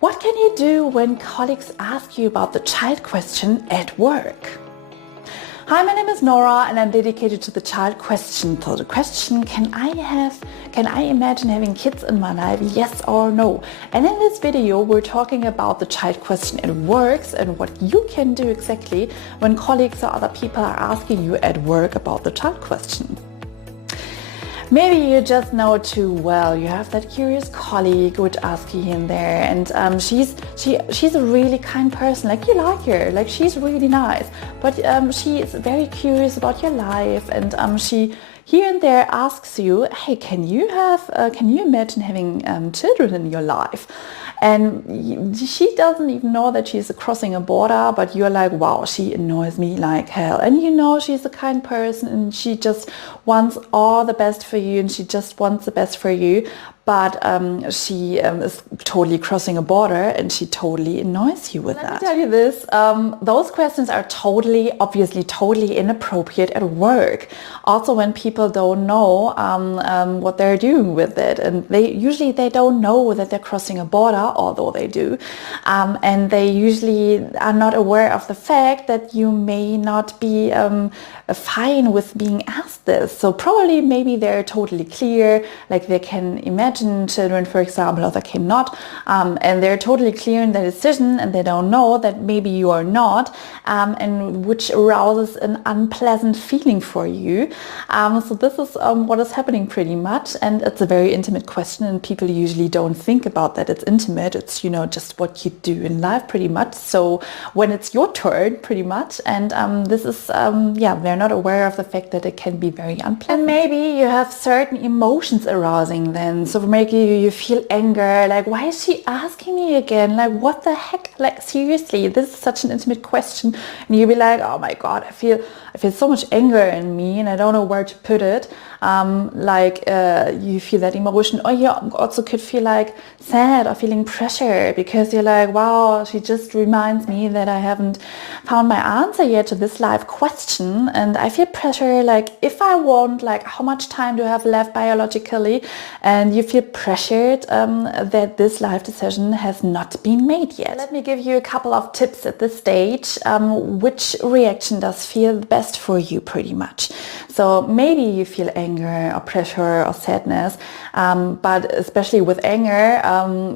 What can you do when colleagues ask you about the child question at work? Hi, my name is Nora and I'm dedicated to the child question. So the question, can I imagine having kids in my life? Yes or no? And in this video, we're talking about the child question at work and what you can do exactly when colleagues or other people are asking you at work about the child question. Maybe you just know too well. You have that curious colleague which asks you here and there, and she's a really kind person. Like, you like her, like she's really nice, but she is very curious about your life, and she here and there asks you, hey, can you imagine having children in your life? And she doesn't even know that she's crossing a border, but you're like, wow, she annoys me like hell. And you know she's a kind person and she just wants all the best for you, and she just wants the best for you. But she is totally crossing a border and she totally annoys you with that. Let me tell you this, those questions are obviously totally inappropriate at work. Also when people don't know what they're doing with it. And they don't know that they're crossing a border, although they do. And they usually are not aware of the fact that you may not be fine with being asked this. So probably maybe they're totally clear, like they can imagine children, for example, or they cannot, and they're totally clear in their decision, and they don't know that maybe you are not, and which arouses an unpleasant feeling for you. So this is what is happening pretty much, and it's a very intimate question, and people usually don't think about that it's intimate. It's, you know, just what you do in life pretty much. So when it's your turn pretty much, and this is they're not aware of the fact that it can be very unpleasant. And maybe you have certain emotions arousing then. So maybe you feel anger, like, why is she asking me again? Like, what the heck? Like, seriously, this is such an intimate question. And you'll be like, oh my God, I feel so much anger in me and I don't know where to put it. You feel that emotion, or you also could feel like sad or feeling pressure because you're like, wow, she just reminds me that I haven't found my answer yet to this life question, and I feel pressure, like if I want, like how much time do I have left biologically, and you feel pressured that this life decision has not been made yet. Let me give you a couple of tips at this stage. Which reaction does feel best for you pretty much? So maybe you feel anger or pressure or sadness, but especially with anger,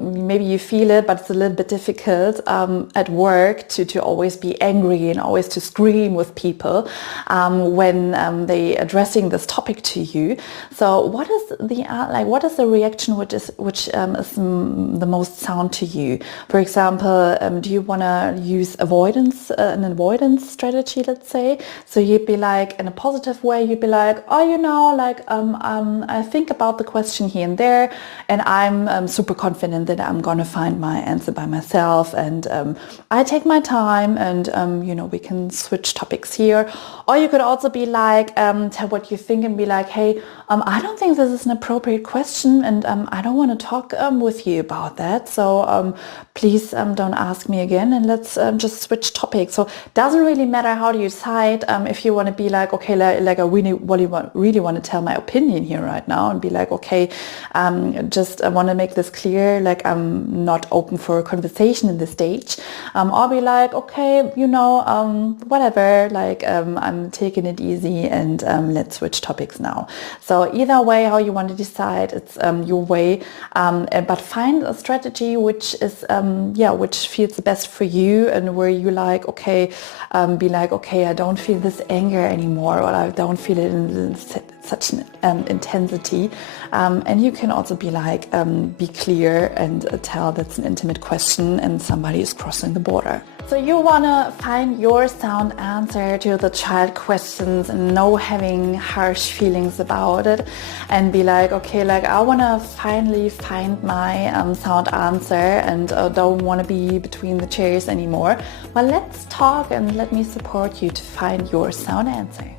maybe you feel it, but it's a little bit difficult at work to always be angry and always to scream with people when they addressing this topic to you. So what is the reaction which is the most sound to you? For example, do you want to use an avoidance strategy, let's say? So you'd be like, in a positive way, you'd be like, oh, you know, like I think about the question here and there, and I'm super confident that I'm gonna find my answer by myself, and I take my time, and we can switch topics here. Or you could also be like, tell what you think and be like, hey, I don't think this is an appropriate question, and I don't want to talk with you about that, so please don't ask me again, and let's just switch topics. So it doesn't really matter how you decide. If you want to be like, okay, like I really want to tell my opinion here right now, and be like, okay, I want to make this clear, like I'm not open for a conversation in this stage. Or be like, okay, whatever, like I'm taking it easy, and let's switch topics now. So either way, how you want to decide, it's your way, but find a strategy which is which feels the best for you, and where you like, okay, be like, okay, I don't feel this anger anymore, or I don't feel it in such an intensity, and you can also be like, be clear and tell that's an intimate question and somebody is crossing the border. So you want to find your sound answer to the child questions and no having harsh feelings about it, and be like, okay, like I want to finally find my sound answer, and don't want to be between the chairs anymore. Well, let's talk and let me support you to find your sound answer.